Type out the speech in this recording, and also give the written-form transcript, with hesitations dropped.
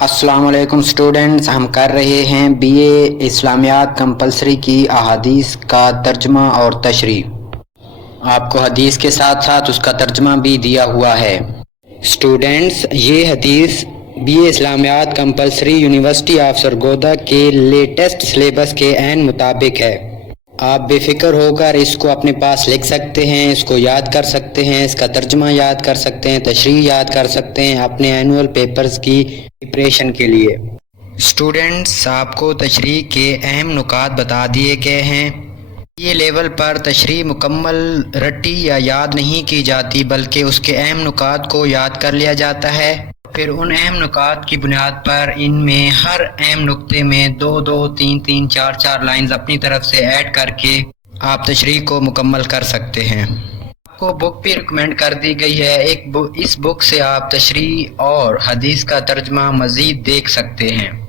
अस्सलाम वालेकुम स्टूडेंट्स, हम कर रहे हैं बीए इस्लामियात कंपलसरी की अहादीस का तर्जमा और तशरीह। आपको हदीस के साथ साथ उसका तर्जमा भी दिया हुआ है। स्टूडेंट्स, ये हदीस बीए इस्लामियात कंपलसरी यूनिवर्सिटी ऑफ सरगोदा के लेटेस्ट सिलेबस के ऐन मुताबिक है। आप बेफिक्र होकर इसको अपने पास लिख सकते हैं, इसको याद कर सकते हैं, इसका तर्जमा याद कर सकते हैं, तशरीह याद कर सकते हैं अपने एनुअल पेपर्स की प्रिपरेशन के लिए। स्टूडेंट्स, आपको तशरीह के अहम नुकात बता दिए गए हैं। ये लेवल पर तशरीह मुकम्मल रटी या याद नहीं की जाती, बल्कि उसके अहम नुकात को याद कर लिया जाता है। फिर उन अहम नुकात की बुनियाद पर इनमें हर अहम नुक्ते में 2-2, 3-3, 4-4 लाइंस अपनी तरफ से ऐड करके आप तशरीह को मुकम्मल कर सकते हैं। आपको बुक भी रिकमेंड कर दी गई है। इस बुक से आप तशरीह और हदीस का तर्जमा मज़ीद देख सकते हैं।